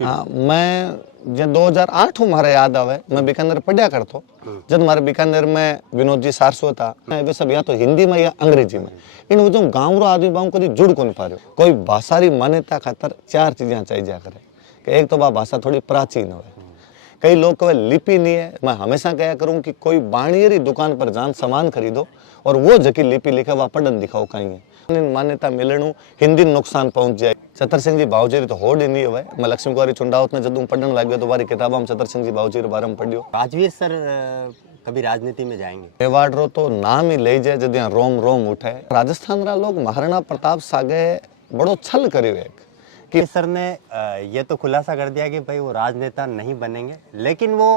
हाँ, मैं जब 2008 हूँ मारे याद आवे मैं बीकानेर पढ़िया करतो। जब मारे बीकानेर में विनोद जी सारसो था वे सब या तो हिंदी में या अंग्रेजी में इन वजह गाँव रो आदमी बाऊ कभी जुड़ कौन पा रहे कोई भाषा री मान्यता खातर चार चीजें चाहिए करे कि एक तो बा भाषा थोड़ी प्राचीन हो। कई लोग कहे लिपि नहीं है। मैं हमेशा कहा करूँ कि कोई बाणियरी दुकान पर जान सामान खरीदो और वो जकी लिपि लिखे वह पढ़न दिखाओ कहीं है मान्यता मिलणु हिंदी नुकसान पहुंच जाए। चतर सिंह जी बावजी तो होड़ ही नहीं हुए। मैं लक्ष्मी कुमारी चुंडावत ने जब पढ़ने लग गया तो वारी किताब में चतर सिंह जी बावजी के बारे में पढ़ियो। राजवीर सर कभी राजनीति में जाएंगे? मेवाड़ रो तो नाम ही ले जाए जब यहाँ रोम रोम उठे। राजस्थान रा लोग महाराणा प्रताप सागे बड़ो छल करियो एक कि सर ने ये तो खुलासा कर दिया कि भाई वो राजनेता नहीं बनेंगे, लेकिन वो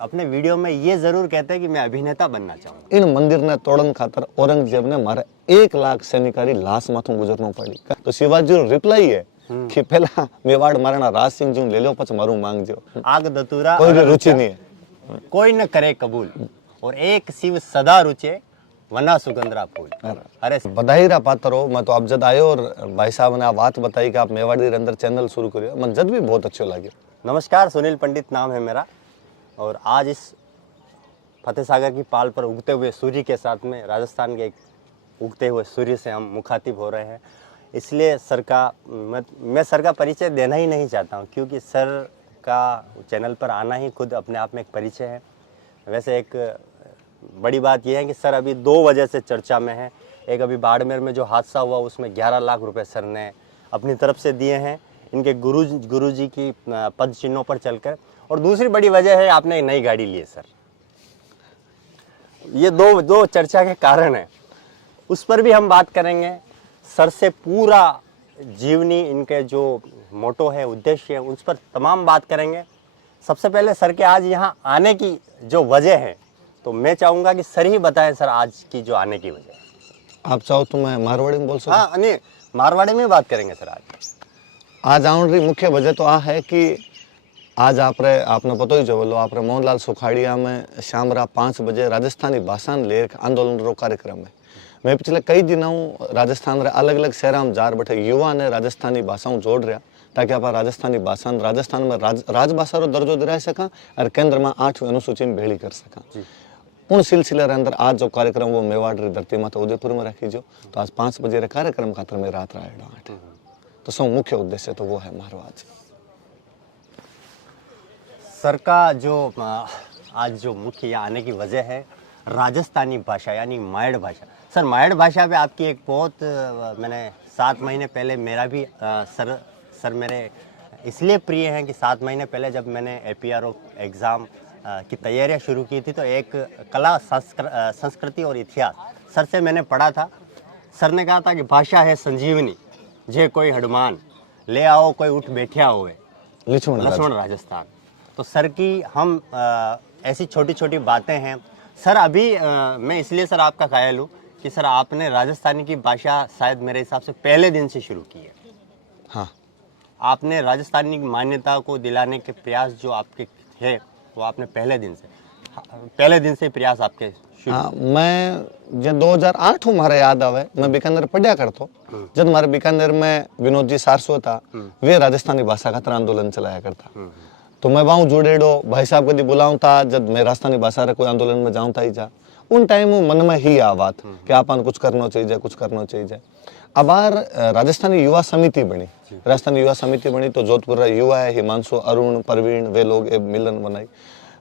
अपने वीडियो में ये जरूर कहते हैं कि मैं अभिनेता बनना चाहूंगा। इन मंदिर ने तोड़न खातर औरंगजेब ने मारे 1 लाख सैनिकारी लाश माथों गुजरना पड़ी। तो शिवाजी रो रिप्लाई है कि पहला मेवाड़ महाराणा राज सिंह जी ले लो पछ मारू मांग जो आग दतूरा कोई रुचि नहीं है कोई न करे कबूल और एक शिव सदा रुचे वना सुगंधरा फूल। अरे बधाई रा पात्र हो। मैं तो आप जब आयो और भाई साहब ने बात बताई कि आप मेवाड़ी के अंदर चैनल शुरू करियो मन जब भी बहुत अच्छो लगे। नमस्कार, सुनील पंडित नाम है मेरा और आज इस फतेह सागर की पाल पर उगते हुए सूर्य के साथ में राजस्थान के एक उगते हुए सूर्य से हम मुखातिब हो रहे हैं। इसलिए सर का मैं सर का परिचय देना ही नहीं चाहता हूं, क्योंकि सर का चैनल पर आना ही खुद अपने आप में एक परिचय है। वैसे एक बड़ी बात यह है कि सर अभी 2 वजह से चर्चा में है। एक अभी बाड़मेर में जो हादसा हुआ उसमें 11 लाख रुपए सर ने अपनी तरफ से दिए हैं इनके गुरुजी की पद चिन्हों पर चलकर। और दूसरी बड़ी वजह है आपने एक नई गाड़ी ली है सर। ये दो चर्चा के कारण है, उस पर भी हम बात करेंगे। सर से पूरा जीवनी इनके जो मोटो है उद्देश्य है उस पर तमाम बात करेंगे। सबसे पहले सर के आज यहाँ आने की जो वजह है तो मैं चाहूंगा कि सर ही बताएं सर आज की जो आने की वजह। आप चाहो तो मैं मारवाड़ी में बोल सकूं? हाँ नहीं, मारवाड़ी में बात करेंगे सर। आज आने की मुख्य वजह तो आ है कि आज आपने पता ही जो आप मोहनलाल सुखाड़िया में शाम 5 बजे राजस्थानी भाषा ले आंदोलन रो कार्यक्रम है। मैं पिछले कई दिनों राजस्थान रे अलग अलग शहर में जार बैठे युवा ने राजस्थानी भाषाओं जोड़ रहा ताकि आप राजस्थानी भाषा राजस्थान में राजभाषा रो दर्जो दिला सका और केंद्र में 8वीं अनुसूची में भेड़ी कर सका। उन सिलसिले रे अंदर आज जो कार्यक्रम वो मेवाड़ री धरती में तो उदयपुर में रखी जो तो आज 5 बजे रे कार्यक्रम खातर मैं रात आया 8 तो सब मुख्य उद्देश्य तो वो है मारो आज सर का जो आज जो मुख्य यहाँ आने की वजह है राजस्थानी भाषा यानी मायड़ भाषा। सर मायड़ भाषा पे आपकी एक बहुत मैंने 7 महीने पहले मेरा भी सर मेरे इसलिए प्रिय हैं कि 7 महीने पहले जब मैंने APRO एग्ज़ाम की तैयारियां शुरू की थी तो एक कला संस्कृति और इतिहास सर से मैंने पढ़ा था। सर ने कहा था कि भाषा है संजीवनी जे कोई हनुमान ले आओ कोई उठ बैठा होए लक्ष्मण राजस्थान। तो सर की हम ऐसी छोटी छोटी बातें हैं सर। अभी मैं इसलिए सर आपका कायल हूँ कि सर आपने राजस्थानी की भाषा शायद मेरे हिसाब से पहले दिन से शुरू की है। हाँ, आपने राजस्थानी की मान्यता को दिलाने के प्रयास जो आपके थे वो आपने पहले दिन से प्रयास आपके शुरू। हाँ, मैं जब 2008 हूँ मारे याद आवे मैं बीकानेर पढ़िया करतो। जब हमारे बीकानेर में विनोद जी सारसो था वे राजस्थानी भाषा खातर आंदोलन चलाया करता तो मैं वहाँ जुड़ेड़ो भाई साहब कभी बुलाऊं था जब मैं राजस्थानी भाषा रे कोई आंदोलन में जाऊं था ही जा उन टाइम मन में ही आ बात कि आपन कुछ करना चाहिए। अब राजस्थानी युवा समिति बनी। राजस्थानी युवा समिति बनी तो जोधपुर युवा है हिमांशु अरुण परवीन वे लोग एक मिलन बनाई।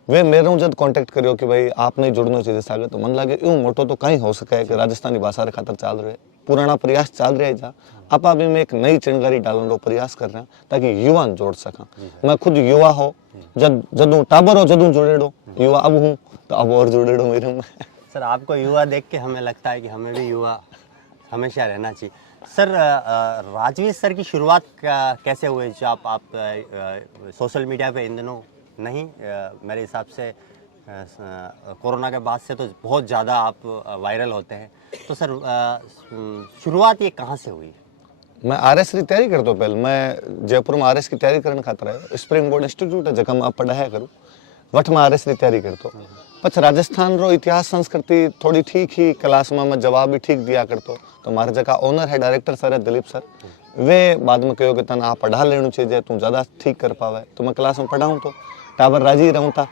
वे मेरे जब कांटेक्ट करियो कि भाई आप नहीं जुड़ना चाहिए सागे तो मन लगे यूं मोटो तो कहीं हो सके कि राजस्थानी भाषा रे खातर चल रहे पुराना प्रयास चल रहा है जा आप अभी मैं एक नई चिंगारी डालने का प्रयास कर रहा ताकि युवा जोड़ सका। मैं खुद युवा हो जदू टाबर हो जदू जुड़ेड़ो युवा अब हूँ तो अब और जुड़ेड़ो मेरे में। सर आपको युवा देख के हमें लगता है कि हमें भी युवा हमेशा रहना चाहिए। सर राजवीर सर की शुरुआत कैसे हुई? जो आप सोशल मीडिया पे इन दिनों नहीं मेरे हिसाब से कोरोना के बाद से तो बहुत ज़्यादा आप वायरल होते हैं। तो सर शुरुआत ये कहाँ से हुई? मैं RS की तैयारी करता हूँ। पहले मैं जयपुर में RS की तैयारी करने खातर है स्प्रिंग बोर्ड इंस्टीट्यूट है जगह मैं पढ़ाया करूँ वट में RS की तैयारी करता हूँ। पछ राजस्थान रो इतिहास संस्कृति थोड़ी ठीक ही क्लास में मैं जवाब भी ठीक दिया करता तो हमारे जगह ओनर है डायरेक्टर सर है दिलीप सर वे बाद में कहो कि तने आ पढ़ा लेना चाहिए, तू ज़्यादा ठीक कर पावे, तो मैं क्लास में पढ़ाऊँ तो टाबर राजी रहूँ था।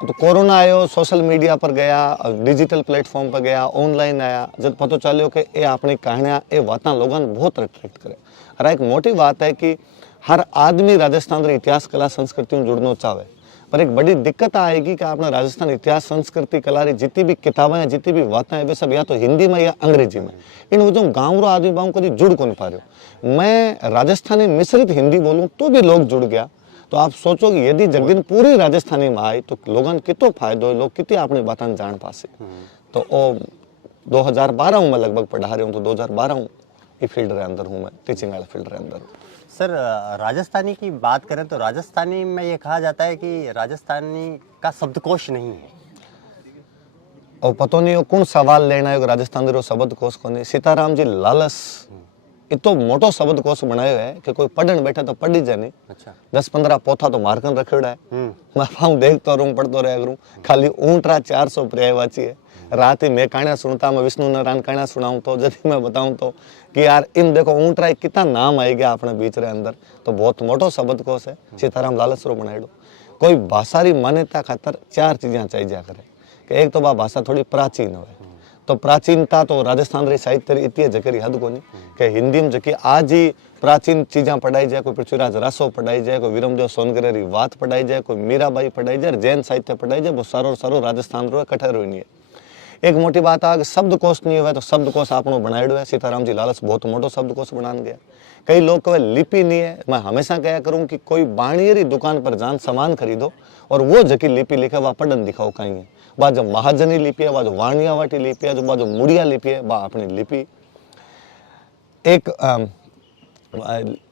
तो कोरोना आयो, सोशल मीडिया पर गया, डिजिटल प्लेटफॉर्म पर गया, ऑनलाइन आया, जब पता चलो कि ये अपनी कहानियाँ ये बातें लोगों ने बहुत अट्रैक्ट करे। और एक मोटी बात है कि हर आदमी राजस्थान रे इतिहास कला संस्कृति में जुड़ना चाहे, पर एक बड़ी दिक्कत आएगी कि आपने राजस्थान इतिहास संस्कृति कला री जितनी भी किताबें हैं, जितनी भी बातें हैं, वे सब या तो हिंदी में या अंग्रेजी में। इन वजह गाँव रो आदमी बाहू कभी जुड़ को नहीं पा रहे। मैं राजस्थानी मिश्रित हिंदी बोलूँ तो भी लोग जुड़ गया। तो आप सोचो कि यदि जगदिन पूरी राजस्थानी में आई तो लोगों कितो फायदो, लोग कितनी अपनी बातें जान पासे। तो ओ 2012 में लगभग पढ़ा रहा हूँ, तो 2012 ये फील्ड रे अंदर हूँ, मैं टीचिंग वाला फील्ड रे अंदर हूँ। सर राजस्थानी की बात करें तो राजस्थानी में ये कहा जाता है कि राजस्थानी का शब्दकोश नहीं है। और पता नहीं वो कौन सवाल लेना है राजस्थान रो शब्दकोश को नहीं। सीताराम जी लालस इतो मोटो शब्दकोश बनायो है कि कोई पढ़न बैठा तो पढ़ी जाए नहीं। अच्छा। 10-15 पोथा तो मारकन रखेड़ा है। मैं पाऊँ देखता रहूँ, पढ़तो रहा करूँ। खाली ऊँटरा 400 पर्याय वाची है। रात ही मैं कहानियाँ सुनता, मैं विष्णु नारायण कहानियाँ सुनाऊँ तो जब मैं बताऊँ तो कि यार इन देखो ऊँटरा कितना नाम आई गया अपने बीच रे अंदर। तो बहुत मोटो शब्दकोश है, सीताराम लालस रो बनाएड़ो। कोई भाषा री मान्यता खातर 4 चीज़ें चाहिए करे कि एक तो बा भाषा थोड़ी प्राचीन हो। तो प्राचीनता तो राजस्थान री साहित्य री इतनी जगह हद को नहीं कि हिंदी में जबकि आज ही प्राचीन चीज़ें पढ़ाई जाए, कोई पृथ्वीराज रासो पढ़ाई जाए, कोई विरमदेव सोनगरे री बात पढ़ाई जाए, कोई मीराबाई पढ़ाई जाए, जैन साहित्य पढ़ाई जाए, वो सारो राजस्थान रो कठे रो नहीं है। एक मोटी बात आ कि शब्दकोश नहीं हुआ तो शब्दकोश आपनो बनाएड़ो है। सीताराम जी लालस बहुत मोटो शब्दकोश बनान गया। कई लोग कहे लिपि नहीं है। मैं हमेशा कहा करूँ कि कोई बाणियरी दुकान पर जान सामान खरीदो और वो जकी लिपि लिखे वह पढ़न दिखाओ कहीं है। वह जो महाजनी लिपि है, वह जो वाणियावाटी लिपि है, वह जो मुड़िया लिपि है, वह अपनी लिपि एक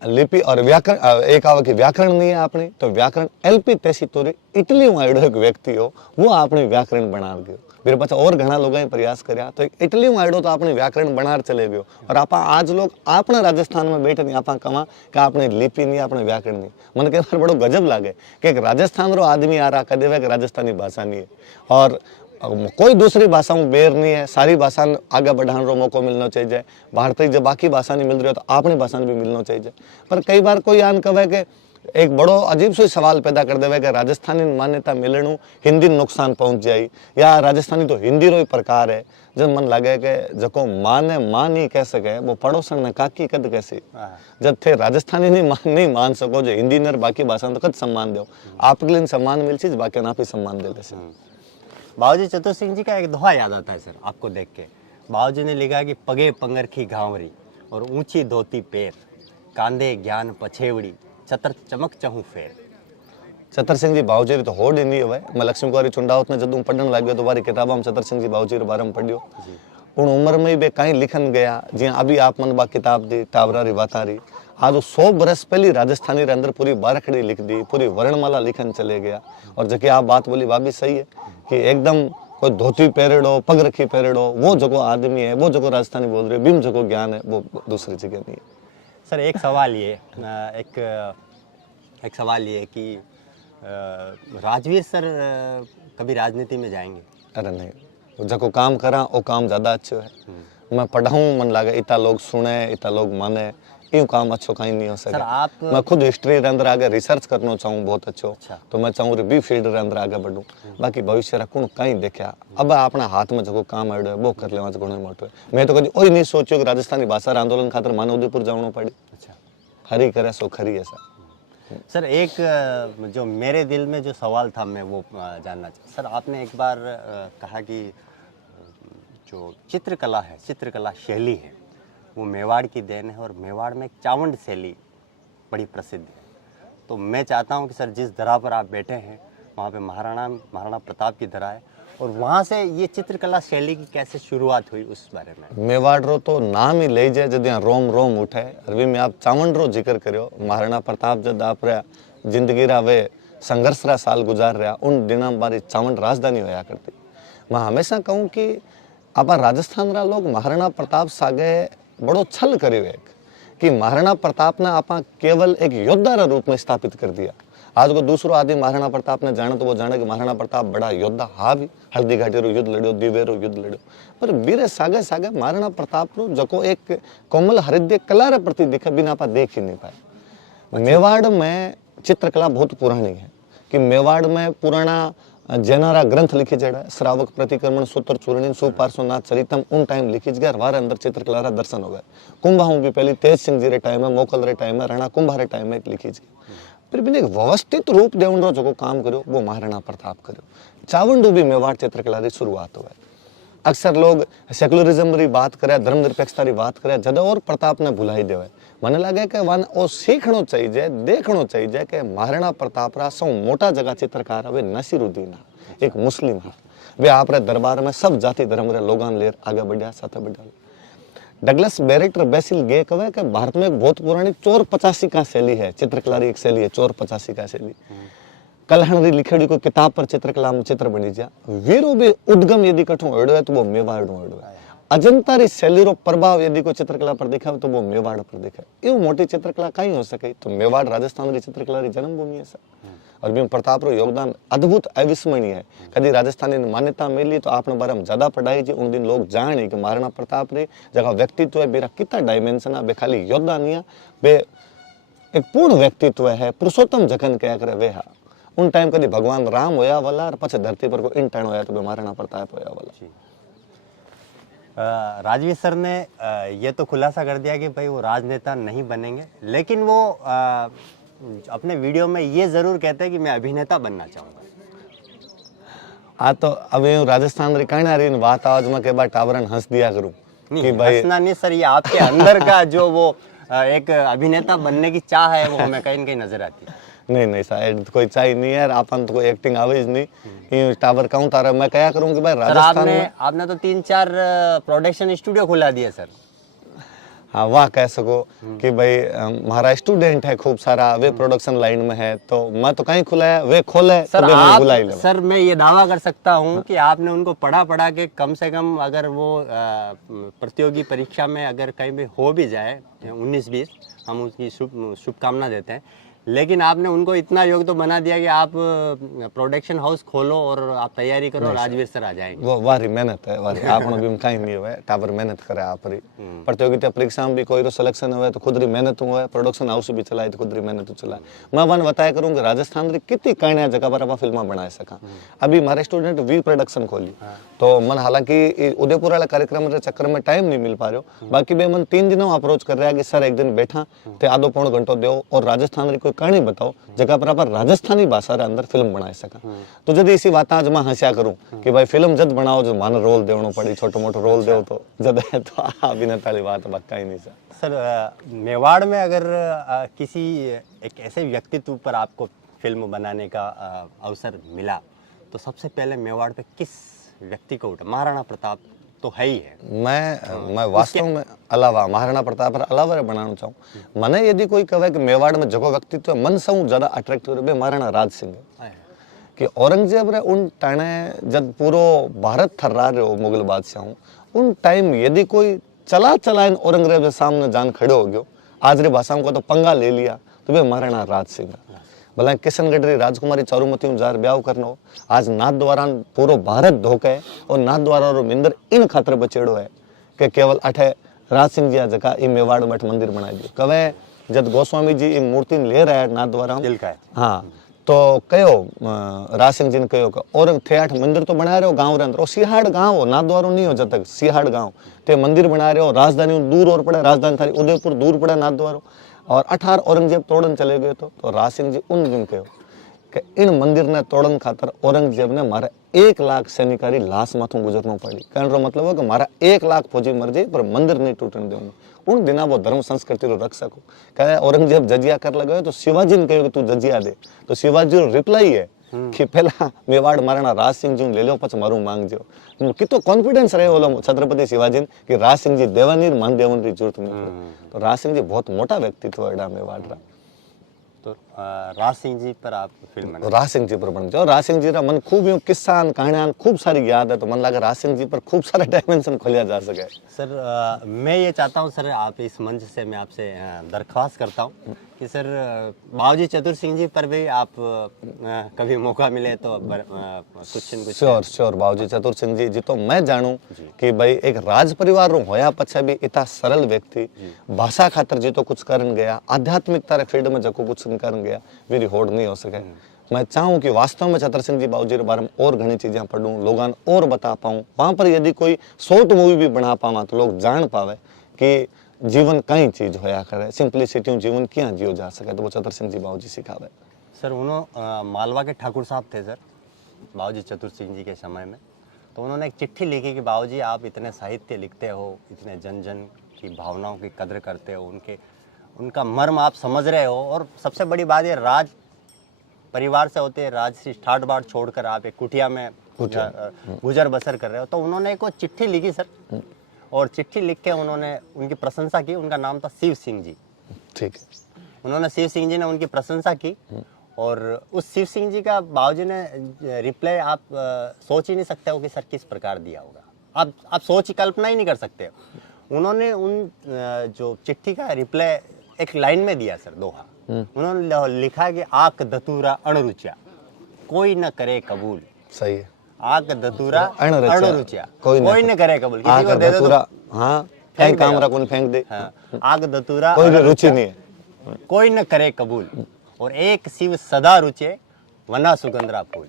लिपि और व्याकरण एक आवे की व्याकरण नहीं है अपनी, तो व्याकरण एलपी तैसी तोरे इटली में आयो एक व्यक्ति हो वो अपनी व्याकरण बना गयो। मेरे पास और घना लोगों ने प्रयास करया तो इटली में आयो तो अपनी व्याकरण बनार चले गयो। और आप आज लोग अपने राजस्थान में बैठे नहीं आप कमा कि आपने लिपि नहीं, अपने व्याकरण नहीं। मन के बार बड़ो गजब लागे कि एक राजस्थान रो आदमी आ रहा कदे कि राजस्थानी भाषा नहीं है और कोई दूसरी भाषा में बेर नहीं है। सारी भाषा आगे बढ़ाने रो मौको मिलना चाहिए। भारतीय जब बाकी भाषा नहीं मिल रही हो तो अपनी भाषा भी मिलना चाहिए। पर कई बार कोई आन कहे कि एक बड़ो अजीब सा सवाल पैदा कर देवे कि राजस्थानी मान्यता मिलणु हिंदी नुकसान पहुंच जाए या राजस्थानी तो हिंदी रो ही प्रकार है। जब मन लगे कि जको माँ ने माँ नहीं कह सके वो पड़ोसन ने काकी कद कैसे। जब थे राजस्थानी नहीं मान सको जो हिंदी ने बाकी भाषा तो कद सम्मान दो। आपके लिए सम्मान मिल चीज बाकी आप ही सम्मान दे ले। बाबूजी चतुर सिंह जी का एक दोहा याद आता है सर आपको देख के। बाबूजी ने लिखा कि पगे पंगरखी घावरी और ऊंची धोती पैर, कांधे ज्ञान पछेवड़ी, चतर चमक चहू फेर। चतर सिंह जी बावजी तो होड़ ही नहीं हुआ। मैं लक्ष्मी कुमारी चुंडावत ने जदू पढ़न लग गया तो वारी किताबा में चतर सिंह जी बावजी के बारे में पढ़ियो। उन उम्र में भी कहीं लिखन गया जी अभी आप मन बा किताब दी टावरा री बातारी। आज 100 बरस पहली राजस्थानी रे अंदर पूरी बारखड़ी लिख दी, पूरी वर्णमाला लिखन चले गया। और जबकि आप बात बोली वह भी सही है कि एकदम कोई धोती पहरेड़ो पग रखी पहरेड़ो वो जो आदमी है, वो जो राजस्थानी बोल रहे हो, बिम जो ज्ञान है वो दूसरी जगह नहीं है। सर एक सवाल ये एक सवाल ये कि राजवीर सर कभी राजनीति में जाएंगे? अरे नहीं, जो काम करा वो काम ज़्यादा अच्छो है। मैं पढ़ाऊँ मन लगे इतना लोग सुने इतना लोग माने, यूँ काम अच्छो कहीं नहीं हो सके। मैं खुद हिस्ट्री के अंदर आगे रिसर्च करना चाहूँ बहुत अच्छो। तो मैं चाहूँ बी फील्ड के अंदर आगे बढ़ूँ। बाकी भविष्य रखूँ कहीं देखा अब अपना हाथ में जो काम आयो है वो कर ले घणो मोटो है। मैं तो कभी वही नहीं सोचो कि राजस्थानी भाषा आंदोलन खातर माने उदयपुर जाना पड़ी। अच्छा, हरी करे सो खरी है सर एक जो मेरे दिल में जो सवाल था मैं वो जानना चाहता। सर आपने एक बार कहा कि जो चित्रकला है, चित्रकला शैली है वो मेवाड़ की देन है और मेवाड़ में एक चावंड शैली बड़ी प्रसिद्ध है। तो मैं चाहता हूं कि सर जिस दरा पर आप बैठे हैं वहाँ पे महाराणा प्रताप की दरा है और वहाँ से ये चित्रकला शैली की कैसे शुरुआत हुई उस बारे में। मेवाड़ रो तो नाम ही ले जाए जब यहाँ रोम रोम उठे। अरबी में आप चावंड रो जिक्र करो। महाराणा प्रताप जब आप जिंदगी रा वे संघर्ष रा साल गुजार रहा उन दिनों बारी चावंड राजधानी होया करती। मैं हमेशा कहूँ कि आप राजस्थान रा लोग महाराणा प्रताप सागे बड़ो छल करियो एक कि महाराणा प्रताप ने आप केवल एक योद्धा रा रूप में स्थापित कर दिया। आज को दूसरो आदमी महाराणा प्रताप ने जाने तो वो जाने कि महाराणा प्रताप बड़ा योद्धा हा भी हल्दी घाटी रो युद्ध लड़ो, दिवेरो युद्ध लड़ो, पर बीरे सागे सागे महाराणा प्रताप रो जको एक कोमल हृदय कला रे प्रति दिखे बिना आप देख ही नहीं पाए। मेवाड़ में चित्रकला बहुत पुरानी है कि मेवाड़ में पुराना जैनारा ग्रंथ लिखी जड़ा श्रावक प्रतिक्रमण सूत्र चूर्णी सुपार्श्वनाथ चरितम उन टाइम लिखी गया, हमारे अंदर चित्रकला रा दर्शन हो गए। कुंभाऊ भी पहले तेज सिंह जी रे टाइम में, मोकल रे टाइम में, राणा कुंभा रे टाइम में लिखी गई। फिर भी एक व्यवस्थित रूप देवन रो जो काम करो वो महाराणा प्रताप करो। चावंडू भी मेवाड़ चित्रकला री शुरुआत हुआ। अक्सर लोग सेक्युलरिज्म री बात करे, धर्मनिरपेक्षता री बात करे, जद और प्रताप ने भुलाई देवे। मने लगे कि वन ओ सीखणो चाहिए, देखणो चाहिए कि महाराणा प्रताप रा सौ मोटा जगह चित्रकार हवे नसीरुद्दीन, एक मुस्लिम है। वे आप रे दरबार में सब जाति धर्म रे लोगान लेर आगे बढ़िया साथे बढ़िया। डगलस बैरेक्टर बेसिल गे कहे कि भारत में एक बहुत पुरानी चोर 85 का शैली है, चित्रकला री एक शैली है चोर 85 का शैली। कलहण री लिखेड़ी कोई किताब पर चित्रकला में चित्र बनी जा, वीरो भी उद्गम यदि कठो अड़ो है तो वो मेवाड़ अड़ो है। अजंता री शैली रो प्रभाव यदि कोई चित्रकला पर दिखा तो वो मेवाड़ पर दिखे। ये मोटी चित्रकला कहीं हो सके तो मेवाड़ राजस्थान री चित्रकला री जन्मभूमि है सर। और भीम प्रताप रो योगदान अद्भुत अविस्मरणीय है। कभी राजस्थान ने मान्यता मिली तो आपने बारे में ज्यादा पढ़ाई जी उन दिन लोग जाने कि महाराणा प्रताप रे जगह व्यक्तित्व है बेरा कितना डायमेंशन है, बे खाली योद्धा नहीं है, बे एक पूर्ण व्यक्तित्व है, पुरुषोत्तम जखन कह करे वे हा। उन टाइम कभी भगवान राम होया वाला और पछे धरती पर को इंटर्न होया तो महाराणा प्रताप होया वाला। राजवीर सर ने ये तो खुलासा कर दिया कि भाई वो राजनेता नहीं बनेंगे, लेकिन वो अपने वीडियो में ये जरूर कहते हैं कि मैं अभिनेता बनना चाहूंगा। हाँ तो अब ये राजस्थान री कहना रही बात आवाज में के बाद टावरन हंस दिया करूं कि भाई हंसना नहीं सर, ये आपके अंदर का जो वो एक अभिनेता बनने की चाह है वो हमें कहीं न कहीं नजर आती है। नहीं शायद कोई चाहिए नहीं यार, आपन तो कोई एक्टिंग आवेज नहीं, ये टावर कहूं तारा मैं क्या करूं कि भाई राजस्थान में आपने तो 3-4 प्रोडक्शन स्टूडियो खुला दिए सर। हाँ वाह कह सको कि भाई हमारा स्टूडेंट है खूब सारा, वे प्रोडक्शन लाइन में है तो मैं तो कहीं खुला है वे खोले सर तो आप बुला ही ले। सर मैं ये दावा कर सकता हूँ कि आपने उनको पढ़ा के कम से कम अगर वो प्रतियोगी परीक्षा में अगर कहीं भी हो भी जाए 19-20 हम उसकी शुभकामना देते हैं, लेकिन आपने उनको इतना योग तो बना दिया कि आप प्रोडक्शन हाउस खोलो और आप तैयारी करो, राजवीर सर आ जाएंगे। वो वारी मेहनत है वारी आपनो भी कहीं नहीं हुआ टावर मेहनत करे आप री प्रतियोगिता परीक्षा में भी कोई रो सिलेक्शन हुआ तो खुद री मेहनत हुआ, प्रोडक्शन हाउस भी चलाए तो खुद री मेहनत चलाए। मैं वन बताया करूँ कि राजस्थान री कितनी कहने जगह पर आप फिल्म बनाए सका। अभी हमारे स्टूडेंट वी प्रोडक्शन खोली तो मन हालांकि उदयपुर वाला कार्यक्रम के चक्कर में टाइम नहीं मिल पा रहा, बाकी बे मन 3 दिनों अप्रोच कर रहा है कि सर एक दिन बैठा ते आधो पौन घंटो दो और राजस्थान री कोई कहानी बताओ जगह पर आप राजस्थानी भाषा रे अंदर फिल्म बनाए सका। तो जब इसी बात आज मैं हंसिया करूं कि भाई फिल्म जद बनाओ जो मान रोल देवनो पड़ी, छोटो मोटो रोल देव तो जद है तो अभिनेता वाली बात बात ही नहीं सर। मेवाड़ में अगर किसी एक ऐसे व्यक्तित्व पर आपको फिल्म बनाने का अवसर मिला तो सबसे पहले मेवाड़ पे किस व्यक्ति को उठा? महाराणा प्रताप तो है ही है। मैं वास्तव में अलावा महाराणा प्रताप पर अलावा बनाना चाहूँ। मने यदि कोई कहे कि मेवाड़ में जगह व्यक्तित्व मन से ज्यादा अट्रैक्टिव है महाराणा राज सिंह है कि औरंगजेब रे उन टाणे जब पूरो भारत थर्रा रहे हो मुगल बादशाहों उन टाइम यदि कोई चला इन औरंगजेब के सामने जान खड़े हो गयो, आज रे भाषाओं को तो पंगा ले लिया तो वे महाराणा राज सिंह। भला किशनगढ़ री राजकुमारी चारुमती जार ब्याह करनो आज नाथ द्वारा पूरो भारत धोके और नाथ द्वारा रो मिंदर इन खातर बचेड़ो है कि केवल अठे राज सिंह जी आ जगह ई मेवाड़ मठ मंदिर बना दियो। कवे जब गोस्वामी जी ई मूर्ति ले रहा है नाथ द्वारा हाँ तो कहो राज सिंह जी ने कहो और थे 8 मंदिर तो बना रहे हो गांव रे अंदर, सिहाड़ गांव नाथ द्वारा नहीं हो जब तक सिहाड़ गांव ते मंदिर बना रहे हो, राजधानी दूर और पड़े, राजधानी थारी उदयपुर दूर पड़े नाथ द्वारा और 18 औरंगजेब तोड़न चले गए तो राज सिंह जी उन दिन कहो कि इन मंदिर ने तोड़न खातर औरंगजेब ने मारा 1 लाख सैनिकारी लाश माथों गुजरना पड़ी। कहने मतलब है कि मारा 1 लाख फौजी मर जाए पर मंदिर नहीं टूटने देंगे। उन दिना वो धर्म संस्कृति रो रख सको। कहे औरंगजेब जजिया कर लगे तो शिवाजी ने कहो कि तू जजिया दे तो शिवाजी रो रिप्लाई है कि पहला मेवाड़ महाराणा राज सिंह जी ले लो पछ मारू मांगजो। कितो कॉन्फिडेंस रहे बोलो छत्रपति शिवाजी कि राज सिंह जी देवानी मान देवन की जरूरत नहीं। तो राज सिंह जी बहुत मोटा व्यक्तित्व है मेवाड़ रा। तो राज सिंह जी पर आप फिल्म बना। राज सिंह जी पर बन जाओ। राज सिंह जी रा मन खूब यूं किस्सा कहानियां खूब सारी याद है, तो मन लगा राज सिंह जी पर खूब सारे डायमेंशन खोलिया जा सके। सर मैं ये चाहता हूँ सर, आप इस मंच से मैं आपसे दरख्वास्त करता हूँ कि सर बाबूजी चतुर सिंह जी पर भी आप कभी मौका मिले तो कुछ न कुछ। श्योर श्योर बाबूजी चतुर सिंह जी जी तो मैं जानू कि भाई एक राज परिवार रो होया पछे भी इतना सरल व्यक्ति भाषा खातर जी तो कुछ करन गया, आध्यात्मिकता रे फील्ड में जको कुछ करन गया मेरी होड़ नहीं हो सके। मैं चाहूँ कि वास्तव में चतुर सिंह जी बाबूजी के बारे में और घनी चीजें पढ़ूं, लोगों और बता पाऊं, वहां पर यदि कोई शॉर्ट मूवी भी बना पावा तो लोग जान पावे कि जीवन कई चीज होया करे, सिंपलिसिटी जीवन क्या जियो जा सके, तो वो चतुर सिंह जी बाबूजी सिखावे। सर उन्होंने मालवा के ठाकुर साहब थे सर बाबूजी चतुर सिंह जी के समय में, तो उन्होंने एक चिट्ठी लिखी कि बाबूजी आप इतने साहित्य लिखते हो, इतने जन जन की भावनाओं की कद्र करते हो, उनका मर्म आप समझ रहे हो, और सबसे बड़ी बात ये राज परिवार से होते राजसी ठाट बाट छोड़कर आप एक कुटिया में गुजर बसर कर रहे हो। तो उन्होंने एक चिट्ठी लिखी सर, और चिट्ठी लिख के उन्होंने उनकी प्रशंसा की। उनका नाम था शिव सिंह जी। ठीक है। उन्होंने शिव सिंह जी ने उनकी प्रशंसा की, और उस शिव सिंह जी का बाबूजी ने रिप्लाई आप सोच ही नहीं सकते हो कि सर किस प्रकार दिया होगा। आप सोच ही कल्पना ही नहीं कर सकते हो। उन्होंने उन जो चिट्ठी का रिप्लाई एक लाइन में दिया सर, दोहा। उन्होंने लिखा कि आक दतूरा अणरुचा कोई न करे कबूल। सही है। आक दतूरा अणरुचा कोई न करे कबूल। किसी को दे दो तो हाँ फेंक कामरा कौन फेंक दे। हाँ, आग दतूरा कोई रुचि नहीं है, कोई न करे कबूल, और एक शिव सदा रुचे वना सुगंधरा फूल।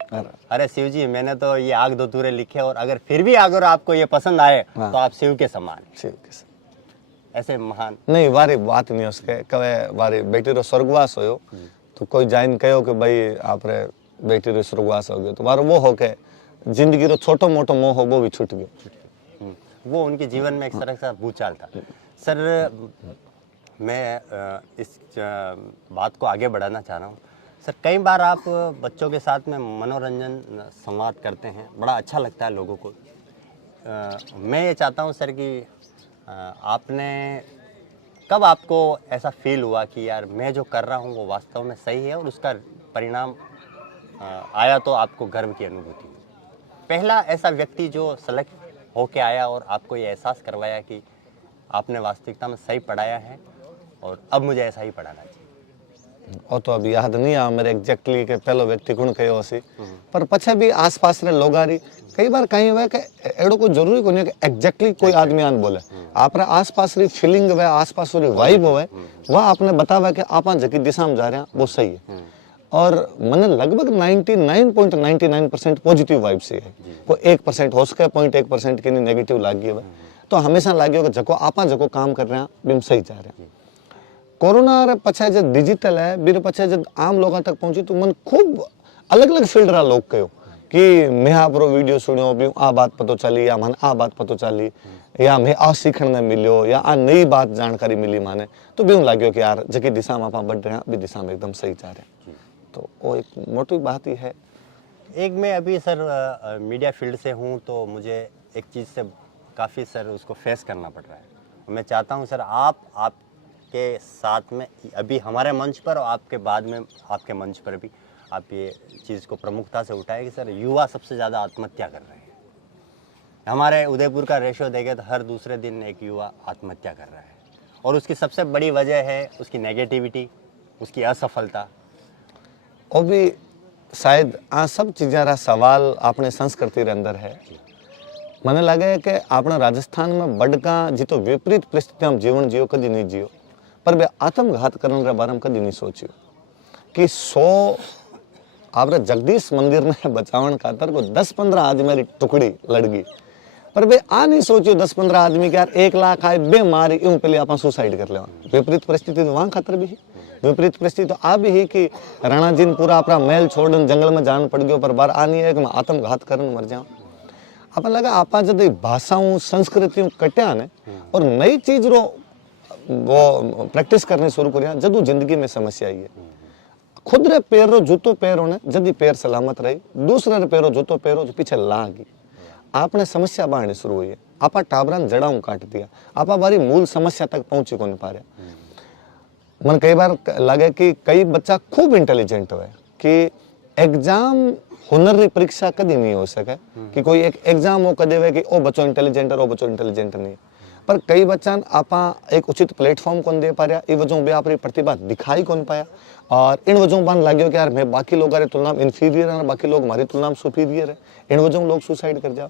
अरे शिव जी मैंने तो ये आग दतूरे लिखे, और अगर फिर भी अगर आपको ये पसंद आए तो आप शिव के समान हैं। शिव के समान। ऐसे महान नहीं वारी बात नहीं हो सके। कवे वारी बेटी रो स्वर्गवास होयो तो कोई जाइन कहो कि भाई आप रे बेटी रो स्वर्गवास हो गयो, तो वारो वो हो के जिंदगी रो छोटो मोटो मोह हो वो भी छूट गयो। वो उनके जीवन में एक तरह का भूचाल था। सर मैं इस बात को आगे बढ़ाना चाह रहा हूँ। सर कई बार आप बच्चों के साथ में मनोरंजन संवाद करते हैं, बड़ा अच्छा लगता है लोगों को। मैं ये चाहता हूँ सर कि आपने कब आपको ऐसा फील हुआ कि यार मैं जो कर रहा हूँ वो वास्तव में सही है, और उसका परिणाम आया तो आपको गर्व की अनुभूति हुई? पहला ऐसा व्यक्ति जो सेलेक्ट होके आया और आपको ये एहसास करवाया कि आपने वास्तविकता में सही पढ़ाया है और अब मुझे ऐसा ही पढ़ाना चाहिए? वो तो अभी याद नहीं आ मेरे एग्जैक्टली के पहलो व्यक्ति कौन कहो हसी, पर पछे भी आसपास रे लोगारी कई बार कहीं हुए कि एड़ो कोई जरूरी कोनी कि एग्जैक्टली कोई आदमी आन बोले। आपरे आसपास री फीलिंग वे आसपास री वाइब होवे वह आपने बतावे कि आपा जकी दिशा में जा रहे हैं वो सही है। और मने लगभग 99.99% पॉजिटिव वाइब से है। कोई 1% हो सके 0.1% की नेगेटिव लागी है, तो हमेशा लागियो कि जको आपा जको काम कर रहे हैं बिम सही जा रहे हैं। कोरोना रे पछे जब डिजिटल है बीर पछे जब आम लोगों तक पहुंची तो मन खूब अलग अलग फील्ड रा लोग कहो कि मैं आपरो वीडियो सुनियो भी आ बात पतो चली, या मन आ बात पतो चली, या मैं आ सीखने मिलियो, या आ नई बात जानकारी मिली माने, तो भी लाग्यो कि यार जकी दिशा में आप बढ़ रहे हैं भी दिशा में एकदम सही जा रहे हैं। तो वो एक मोटी बात ही है। एक मैं अभी सर मीडिया फील्ड से हूँ, तो मुझे एक चीज़ से काफ़ी सर उसको फेस करना पड़ रहा है। मैं चाहता हूँ सर आपके साथ में अभी हमारे मंच पर और आपके बाद में आपके मंच पर भी आप ये चीज़ को प्रमुखता से उठाए कि सर युवा सबसे ज़्यादा आत्महत्या कर रहे हैं। हमारे उदयपुर का रेशो देखें तो हर दूसरे दिन एक युवा आत्महत्या कर रहा है, और उसकी सबसे बड़ी वजह है उसकी नेगेटिविटी, उसकी असफलता। और भी शायद आ सब चीज़ा रा सवाल अपने संस्कृति रे अंदर है। मने लगे कि अपना राजस्थान में बड़का जी तो विपरीत परिस्थितियां जीवन जियो कदी नहीं जियो, पर वे आत्मघात करने के बारे में कदी नहीं सोचियो कि 100 आपरे जगदीश मंदिर ने बचावन खातर को 10-15 आदमी री टुकड़ी लड़ गई, पर वे आ नहीं सोचियो 10-15 आदमी के यार 1 लाख आए बे मारी यूं पहले आप सुसाइड कर लेवा। विपरीत परिस्थिति तो वहां खातर भी है। विपरीत परिस्थिति तो आ भी है कि राणा जी ने पूरा अपना महल छोड़न जंगल में जान पड़ गयो, पर बार आ नहीं है कि मैं आत्मघात करन मर जाऊं। अपन लगा आपा जब भाषाओं संस्कृतियों कट्या ने और नई चीज रो वो प्रैक्टिस करने शुरू करिया, जदू जिंदगी में समस्या आई है। खुद रे पैर रो जूतो पैरों ने जदी पैर सलामत रही, दूसरे रे पैरो जूतो पैरो जो पीछे लागी, आपने समस्या बाढ़ने शुरू हुई है। आपा टाबरान जड़ाऊ काट दिया, आपा बारी मूल समस्या तक पहुंची को नहीं पा रहे। मन कई बार लगे कि कई बच्चा खूब इंटेलिजेंट हुए कि एग्जाम हुनर री परीक्षा कदी नहीं हो सके कि कोई एक एग्जाम वो कदे वे कि ओ बच्चो इंटेलिजेंट है ओ बच्चो इंटेलिजेंट नहीं, पर कई बच्चा आपा एक उचित प्लेटफॉर्म कौन दे पा रहा, ये वजह भी अपनी प्रतिभा दिखाई कौन पाया और इन वजहों बान लगे कि यार मैं बाकी लोगों की तुलना में इन्फीरियर है, बाकी लोग हमारी तुलना में सुपीरियर है, इन वजहों लोग सुसाइड कर जाओ।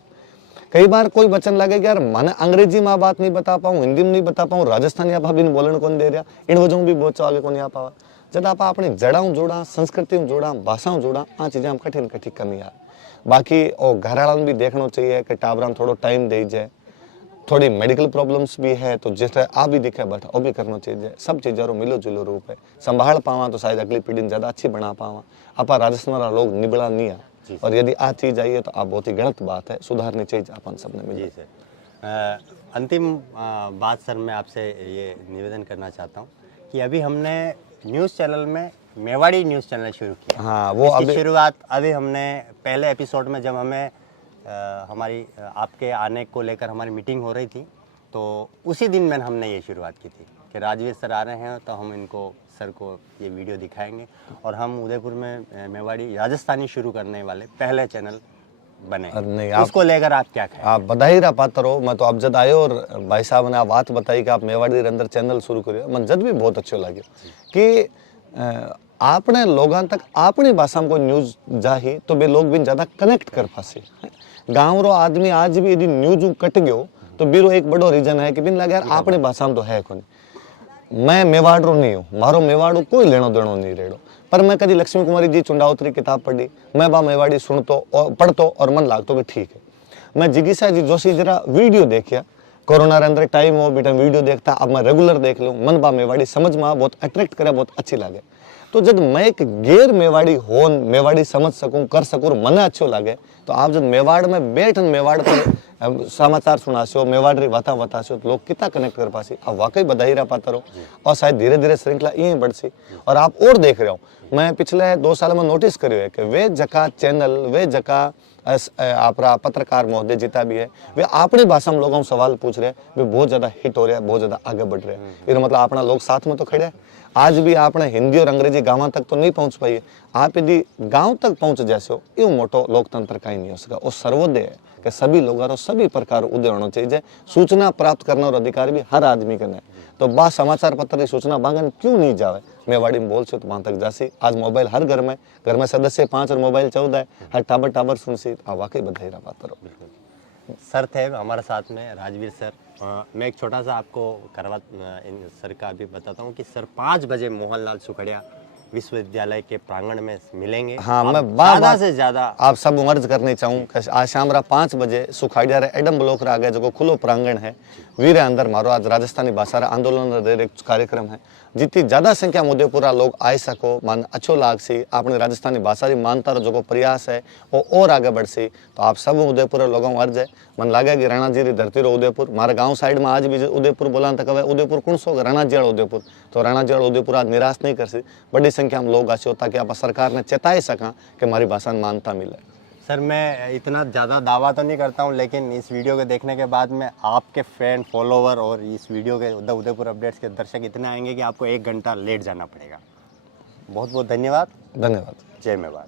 कई बार कोई बच्चन लगे कि यार मैंने अंग्रेजी में बात नहीं बता पाऊँ, हिंदी में नहीं बता पाऊँ, राजस्थानी आप भी बोलन कौन दे रहा, इन वजहों भी बहुत आगे कौन आ पावा। जब आप अपनी जड़ाओं जोड़ा, संस्कृति जोड़ा, भाषाओं जोड़ा, आ चीजें हम कठिन कठिन कमी आ। बाकी और घर वालों भी देखना चाहिए कि टाबरा थोड़ा टाइम दे जाए, थोड़ी मेडिकल प्रॉब्लम्स भी है तो जिस तरह आप भी दिखे बैठा वो भी करना चाहिए। सब चीज़ों रो मिलो जुलो रूप है, संभाल पावा तो शायद अगली पीढ़ी ज़्यादा अच्छी बना पावा। आप राजस्थान वाला लोग निबड़ा नहीं है, और यदि आ चीज़ आई है तो आप बहुत ही गलत बात है, सुधारनी चाहिए अपन सबने मिल। जी सर, अंतिम बात सर मैं आपसे ये निवेदन करना चाहता हूँ कि अभी हमने न्यूज़ चैनल में मेवाड़ी न्यूज़ चैनल शुरू किया। हाँ, वो इसकी अभी शुरुआत अभी हमने पहले एपिसोड में जब हमें हमारी आपके आने को लेकर हमारी मीटिंग हो रही थी तो उसी दिन में हमने ये शुरुआत की थी कि राजवीर सर आ रहे हैं तो हम इनको सर को ये वीडियो दिखाएंगे और हम उदयपुर में मेवाड़ी राजस्थानी शुरू करने वाले पहले चैनल बने। नहीं, उसको लेकर आप क्या कहें? आप बधाई रहा पात्र हो। मैं तो आप जब आए और भाई साहब ने आप बात बताई कि आप मेवाड़ी के अंदर चैनल शुरू करियो, मन जद भी बहुत अच्छो लगे कि आपने लोगों तक अपनी भाषा में कोई न्यूज जाही तो वे लोग भी ज्यादा कनेक्ट कर पासे। गाँव रो आदमी आज भी यदि न्यूज कट गयो तो बीरो एक बड़ो रीजन है कि बिन लगे यार अपनी भाषा में तो है कौन। मैं मेवाड़ रो नहीं हूँ, मारो मेवाड़ो कोई लेनो देनो नहीं रेड़ो, पर मैं कभी लक्ष्मी कुमारी जी चुंडावतरी किताब पढ़ी, मैं बा मेवाड़ी सुनतो और पढ़तो और मन लागतो कि ठीक है। मैं जिगीसा जी जोशी जरा वीडियो देखिया, कोरोना रे अंदर टाइम हो बेटा वीडियो देखता, अब मैं रेगुलर देख लूँ, मन बा मेवाड़ी समझ में बहुत अट्रैक्ट करे, बहुत अच्छी लगे। तो जब मैं एक गैर मेवाड़ी होन मेवाड़ी समझ सकूं कर सकूं मने अच्छो लगे तो आप जब मेवाड़ में बैठन मेवाड़ पर समाचार सुनाशो, मेवाड़ री बातें बताशो तो लोग कितना कनेक्ट कर पासी। आप वाकई बधाई रहा पात्र हो और शायद धीरे धीरे श्रृंखला ये बढ़सी। और आप और देख रहे हो, मैं पिछले 2 साल में नोटिस करियो है कि वे जका चैनल वे जका आपरा पत्रकार महोदय जितना भी है वे अपनी भाषा में लोगों सवाल पूछ रहे हैं, वे बहुत ज्यादा हिट हो रहे हैं, बहुत ज्यादा आगे बढ़ रहे हैं। इसका मतलब अपना लोग साथ में तो खड़े हैं। आज भी आपने हिंदी और अंग्रेजी गाँव तक तो नहीं पहुंच पाई है, आप यदि गांव तक पहुंच जैसे हो यो मोटो लोकतंत्र का ही नहीं हो सका। वो सर्वोदय है कि सभी लोगों सभी प्रकार उदय होना चाहिए। सूचना प्राप्त करने और अधिकार भी हर आदमी के है, तो बा समाचार पत्र की सूचना बांगन क्यों नहीं जावे। मेवाड़ी में बोल से तो वहां तक जासी। आज मोबाइल हर घर में सदस्य 5 और मोबाइल 14 है, हर टाबर सुनसी। आप वाकई बधाई रहा पात्र हो। सर थे हमारे साथ में राजवीर सर। मैं एक छोटा सा आपको इन सर का अभी बताता हूँ कि सर 5 बजे मोहनलाल सुखड़िया विश्वविद्यालय के प्रांगण में मिलेंगे। हाँ, मैं ज्यादा से ज्यादा आप सब अर्ज करनी चाहूँ कि आज शाम 5 बजे सुखाड़िया रे एडम ब्लॉक रे आगे जो खुलो प्रांगण है वीरे अंदर मारो आज राजस्थानी भाषा रे आंदोलन रे एक कार्यक्रम है। जितनी ज्यादा संख्या में उदयपुरा लोग आए सको मन अच्छो लाग सी। अपनी राजस्थानी भाषा की मानता जो प्रयास है वो और आगे बढ़ सी। तो आप सब उदयपुर लोगों अर्ज है, मन लगे कि राणा जी री धरती रो उदयपुर। मारे गाँव साइड में आज भी उदयपुर बोला तो कहे उदयपुर कौन सो राणा जी उदयपुर। तो राणा जी उदयपुर आज निराश नहीं कर सी, बड़ी संख्या में लोग आशो ताकि आप सरकार ने चेताई सका कि हमारी भाषा में मान्यता मिले। सर मैं इतना ज़्यादा दावा तो नहीं करता हूँ, लेकिन इस वीडियो के देखने के बाद में आपके फैन फॉलोवर और इस वीडियो के उदयपुर अपडेट्स के दर्शक इतने आएंगे कि आपको 1 घंटा लेट जाना पड़ेगा। बहुत बहुत धन्यवाद। धन्यवाद। जय मेवाड़।